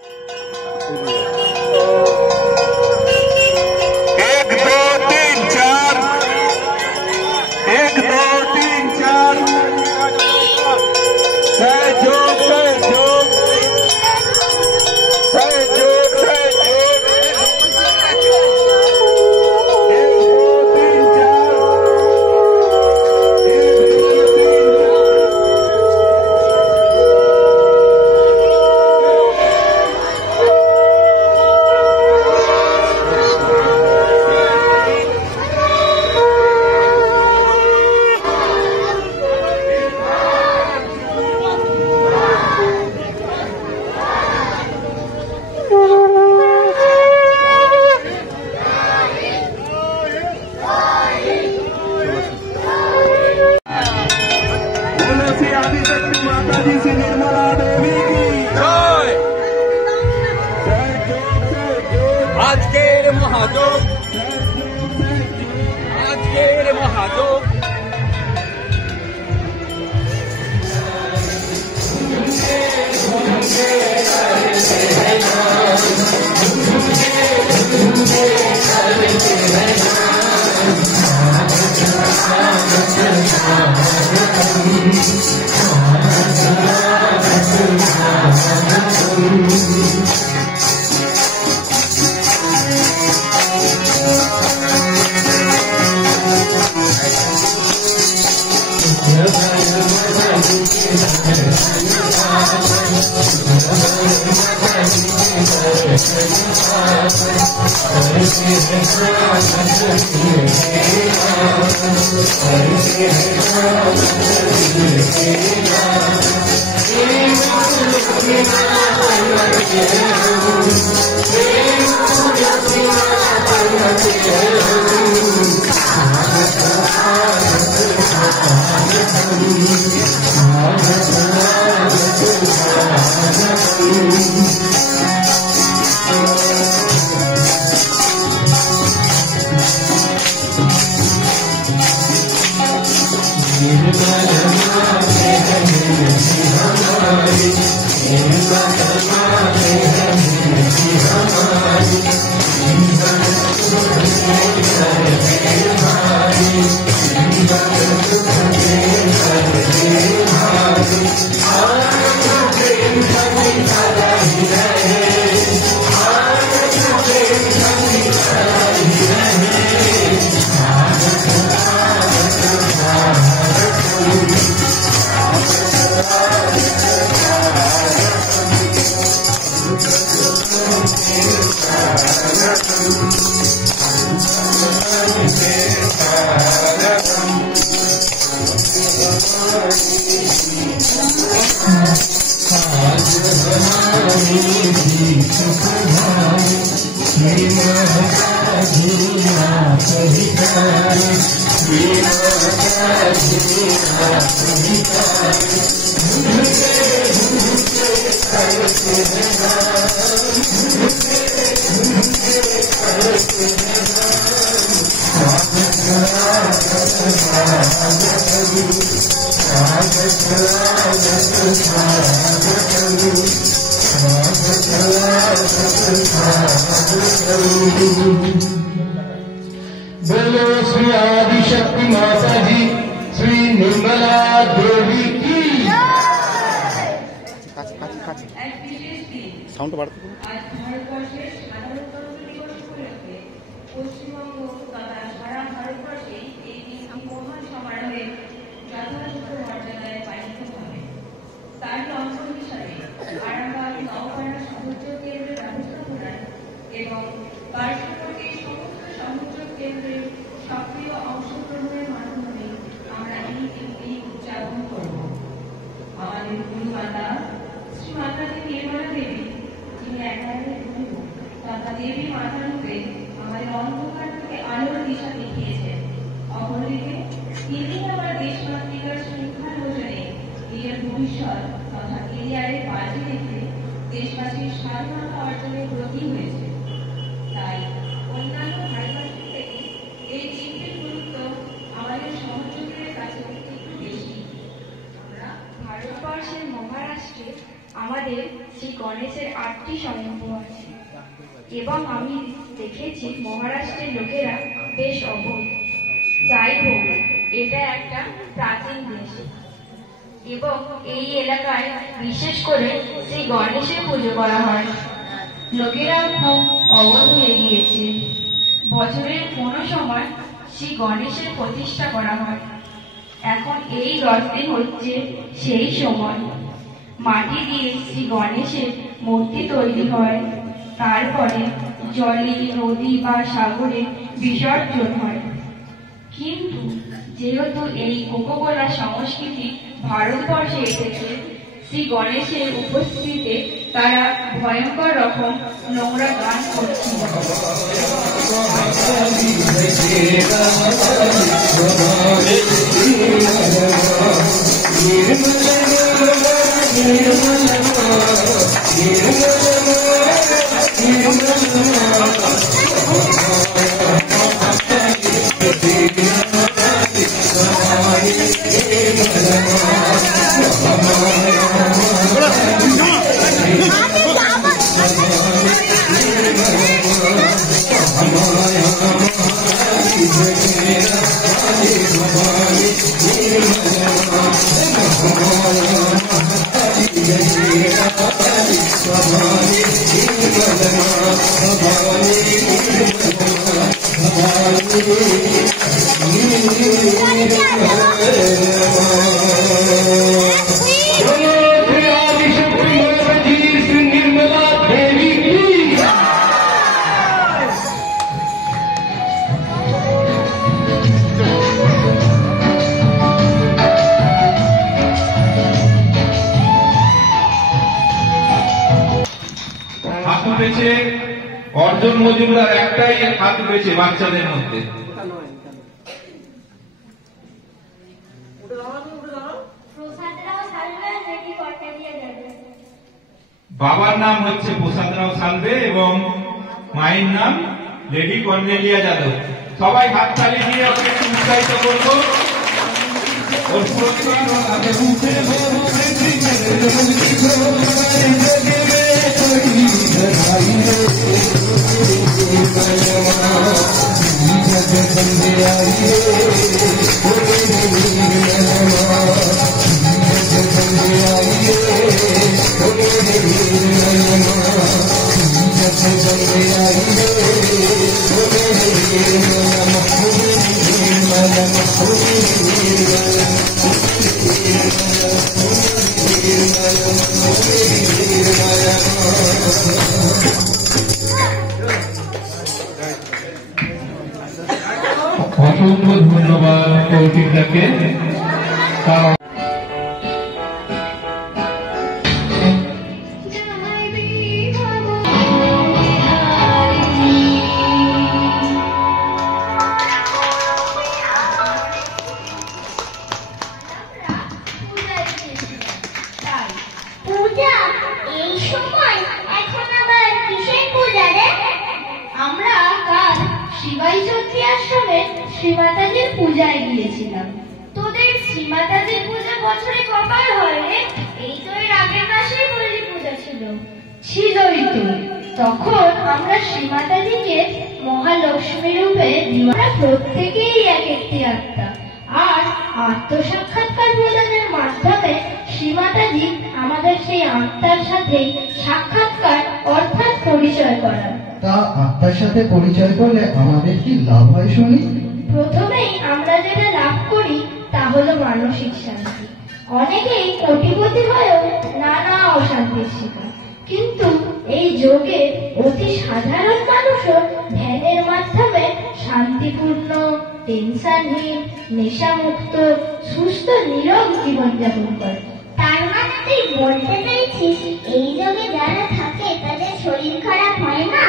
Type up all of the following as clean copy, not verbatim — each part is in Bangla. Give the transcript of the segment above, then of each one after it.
एक दो तीन चार, एक दो तीन चार, सहयोग सहयोग सहयोग सहयोग, एक दो तीन चार, एक दो तीन बोलो श्री आदिशक्ति माता जी श्री निर्मला देवी की साउंड बढ़ते आज ভারতবর্ষের সাধারণতন্ত্র দিবস উপলক্ষে পশ্চিমবঙ্গ তথা সারা ভারতবর্ষে এই দিনটি মহান সমারোহে যথাযথ মর্যাদায় পালিত হবে। তারই অংশ হিসাবে আরামবাগ নওপাড়া সমুদ্র কেন্দ্রের ব্যবস্থাপনায় এবং পার্শ্ববর্তী সমস্ত সমুদ্র কেন্দ্রের সক্রিয় অংশগ্রহণের মাধ্যমে আমরা এই দিনটি উদযাপন করব। আমাদের গুরুমাতা শ্রী মাতাজি নির্মলা দেবী, যিনি একেবারে তথা দেবী মাতা রূপে আমাদের অন্ধকার থেকে আলোর দিশা দেখিয়েছেন, অপরদিকে তিনি আমার দেশমাতৃকার শৃঙ্খলা ভোজনে নিজের ভবিষ্যৎ তথা কেরিয়ারের বাজি রেখে দেশবাসীর স্বাধীনতা অর্জনে ব্রতী হয়েছে। তাই অন্যান্য ভারতবাসীর থেকে এই দিনটির গুরুত্ব আমাদের সহযোগীদের কাছে একটু বেশি। আমরা ভারতবর্ষের মহারাষ্ট্রে আমাদের শ্রী গণেশের 8টি স্বয়ম্ভু আছে এবং আমি দেখেছি মহারাষ্ট্রের লোকেরা বেশ অবোধ। যাই হোক, এটা একটা প্রাচীন দেশ এবং এই এলাকায় বিশেষ করে শ্রী গণেশের পুজো করা হয়। লোকেরা খুব অবোধ হয়ে গিয়েছে। বছরের কোনো সময় শ্রী গণেশের প্রতিষ্ঠা করা হয়। এখন এই 10 দিন হচ্ছে সেই সময়। মাটি দিয়ে শ্রী গণেশের মূর্তি তৈরি হয়, তারপরে জলে, নদী বা সাগরে বিসর্জন হয়। কিন্তু যেহেতু এই কোকোকোলা সংস্কৃতি ভারতবর্ষে এসেছে, শ্রী গণেশের উপস্থিতিতে তারা ভয়ঙ্কর রকম নোংরা গান করছিল। অর্জুন মজুমদার একটাই হাত উঠেছে বাচ্চাদের মধ্যে। বাবার নাম হচ্ছে প্রসাদরাও সালভে এবং মায়ের নাম লেডি কর্নেলিয়া যাদব। সবাই হাত তালি দিয়ে ওকে একটু উৎসাহিত করবো। অসংখ্য ধন্যবাদ কৌশিকদাকে। শ্রীমাতাজির পূজায় গিয়েছিলাম। তোদের শ্রীমাতাজির পূজা বছরে কবার হয় রে? এই তো এর আগের মাসেই বললি পূজা ছিল। ছিলই তো। তখন আমরা শ্রীমাতাজিকে মহালক্ষ্মী রূপে আমরা প্রত্যেকেই এক একটি আত্মা, আর আত্মসাক্ষাৎকার প্রদানের মাধ্যমে শ্রীমাতাজি আমাদের সেই আত্মার সাথেই সাক্ষাৎকার অর্থাৎ পরিচয় করান। তা আত্মার সাথে পরিচয় করলে আমাদের কি লাভ হয় শুনি? প্রথমেই আমরা যেটা লাভ করি তা হলো মানসিক শান্তি। অনেকেই কোটিপতি হয়েও নানা অশান্তির শিকার, কিন্তু এই যোগে অতি সাধারণ মানুষও ধ্যানের মাধ্যমে শান্তিপূর্ণ, টেনশনহীন, নেশামুক্ত, সুস্থ নীরব জীবনযাপন করে। তার মানে তুই বলতে চাইছিস এই যোগে যারা থাকে তাদের শরীর খারাপ হয় না?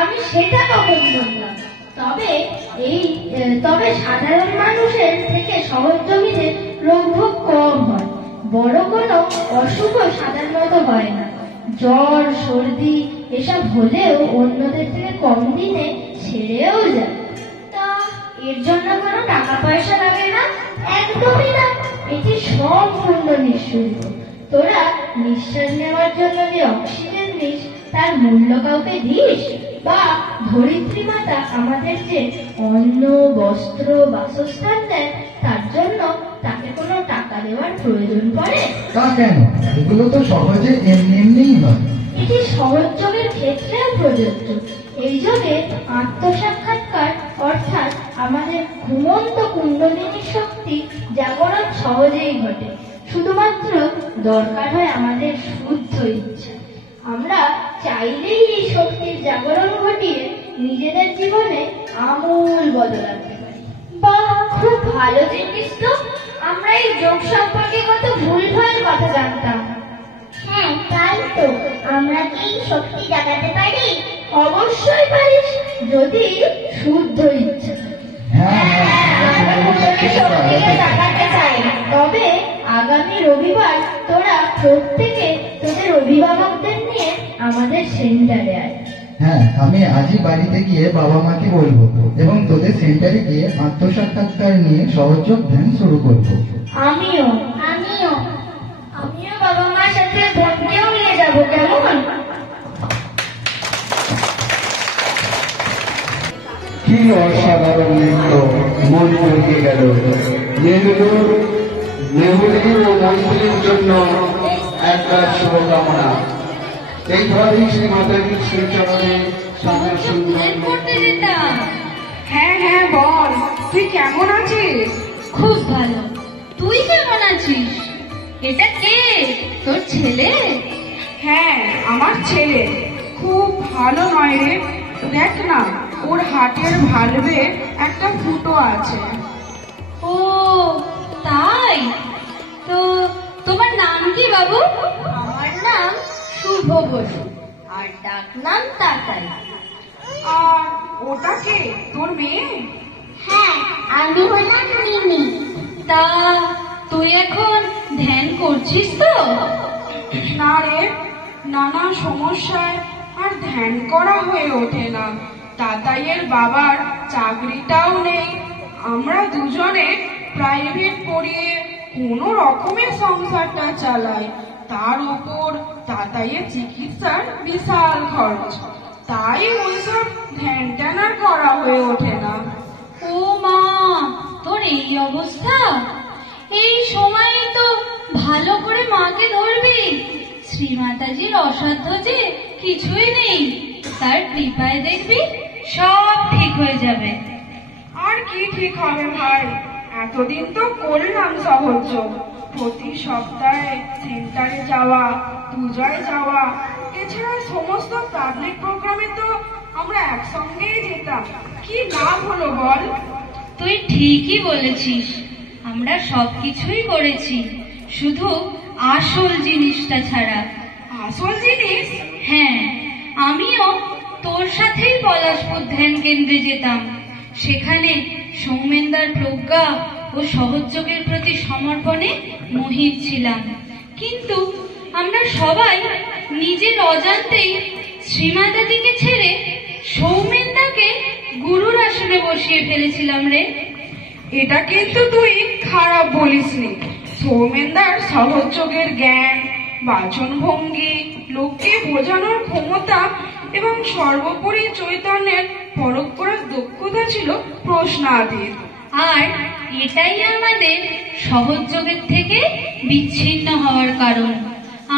আমি সেটা কখন বললাম। তবে সাধারণ মানুষের থেকে সহযোগীদের রোগ কম হয়, বড় কোনো অসুখ সাধারণত হয় না। জ্বর, সর্দি এসব হলেও অন্যদের থেকে কম দিনে ছেড়েও যায়। তা এর জন্য কোনো টাকা পয়সা লাগে না? একদমই না। এটি সম্পূর্ণ নিঃশুল্ক। তোরা নিঃশ্বাস নেওয়ার জন্য যে অক্সিজেন দিস তার মূল্য কাউকে দিস? বা ধরিত্রী মাতা আমাদের যে অন্ন, বস্ত্র, বাসস্থান দেয় তার জন্য তাকে কোনো টাকা দেওয়ার প্রয়োজন পড়ে? তা কেন? এগুলো তো সহজে এমনিই হয়। এটি সহজ যোগের ক্ষেত্রেও প্রযোজ্য। এই যোগে আত্মসাক্ষাৎকার অর্থাৎ আমাদের ঘুমন্ত কুণ্ডলিনীর শক্তি জাগরণ সহজেই ঘটে। শুধুমাত্র দরকার হয় আমাদের শুদ্ধ ইচ্ছা। আমরা চাইলেই এই শক্তির জাগরণ ঘটিয়ে নিজেদের জীবনে আমূল বদল আনতে পারি। বাহ, খুব ভালো জিনিস তো। আমরা এই যোগ সম্পর্কে কত ভুলভাল কথা জানতাম। হ্যাঁ, তাই তো। আমরা কি এই শক্তি জাগাতে পারি? অবশ্যই পারিস, যদি শুদ্ধ ইচ্ছা। শক্তিকে জাগাতে চাই। তবে আগামী রবিবার তোরা প্রত্যেকে তোদের অভিভাবকদের নিয়ে আমাদের সেন্টারে আয়। হ্যাঁ, আমি আজই বাড়িতে গিয়ে বাবা মাকে বলবো এবং তোদের সেন্টারে গিয়ে আত্মসাক্ষাৎকার নিয়ে সহযোগ ধ্যান শুরু করবো। আমিও বাবা মার সাথে বোনকেও নিয়ে যাবো, কেমন? কি অসাধারণ নৃত্য, মন জড়িয়ে গেল। নেহুলি ও মৈত্রীর জন্য একটা শুভকামনা। এইভাবেই শ্রী মাতাজির শ্রীচরণে করতে যেতাম। হ্যাঁ বল, তুই কেমন আছিস? খুব ভালো। তুই কেমন আছিস? এটা কে? তোর ছেলে? হ্যাঁ, আমার ছেলে। খুব ভালো নয় রে, দেখ না, ওর হাটের ভালভে একটা ফুটো আছে। ও তাই? তো তোমার নাম কি বাবু? আমার নাম শুভ বসু, আর ডাক নাম তাতাই। আর ওটা কে, তোর মেয়ে? হ্যাঁ, আমি হলাম মিমি। তা তুই এখন ধ্যান করছিস তো? না রে, নানা সমস্যায় আর ধ্যান করা হয়ে ওঠে না। তাতাইয়ের বাবার চাকরিটাও নেই। আমরা দুজনে প্রাইভেট পড়িয়ে কোনো রকমের সংসারটা চালাই। তার উপর তাতাইয়ের চিকিৎসার বিশাল খরচ। তাই ওইসব ধ্যান ট্যান আর করা হয়ে ওঠে না। ও মা, তোর এই অবস্থা? এই সময়ে তো ভালো করে মাকে ধরবি। শ্রীমাতাজির অসাধ্য যে কিছুই নেই। তার কৃপায় দেখবি সব ঠিক হয়ে যাবে। আর কি ঠিক হবে ভাই, এতদিন তো করলাম সহজ। প্রতি সপ্তাহে সেন্টারে যাওয়া, পূজায় যাওয়া, এছাড়া সমস্ত পাবলিক প্রোগ্রামে তো আমরা একসঙ্গেই যেতাম। কি লাভ হলো বল? তুই ঠিকই বলেছিস, আমরা সবকিছুই করেছি, শুধু আসল জিনিসটা ছাড়া। আসল জিনিস? হ্যাঁ, আমিও তোর সাথেই পলাশপুর ধ্যান কেন্দ্রে যেতাম। সেখানে সৌমেনদার প্রজ্ঞা ও সহযোগের প্রতি সমর্পণে মোহিত ছিলাম। কিন্তু আমরা সবাই নিজের অজান্তেই শ্রীমাতাজিকে ছেড়ে সৌমেনদাকে গুরুর আসনে বসিয়ে ফেলেছিলাম রে। এটা কিন্তু তুই খারাপ বলিসনি। সৌমেনদার সহযোগের জ্ঞান, বাচনভঙ্গি, লোককে বোঝানোর ক্ষমতা এবং সর্বোপরি চৈতন্যের পরখ করার দক্ষতা ছিল প্রশ্নাতীত। আর এটাই আমাদের সহযোগের থেকে বিচ্ছিন্ন হওয়ার কারণ।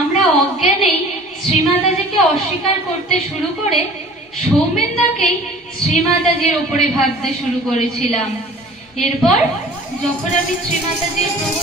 আমরা অজ্ঞানেই শ্রীমাতাজিকে অস্বীকার করতে শুরু করে সৌমেনদাকেই শ্রীমাতাজির ওপরে ভাবতে শুরু করেছিলাম। এরপর যখন আমি শ্রীমাতাজির প্রভু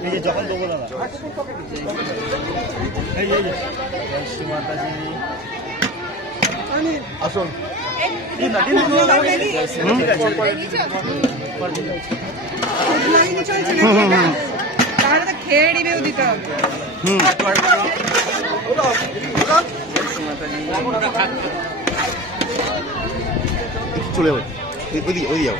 এই যে যখন দেবো দাদা এই যে মাতাজি আসুন তাহলে তো খেয়ে রিভিউ দিতে হবে। চলে যাবো ওই যাও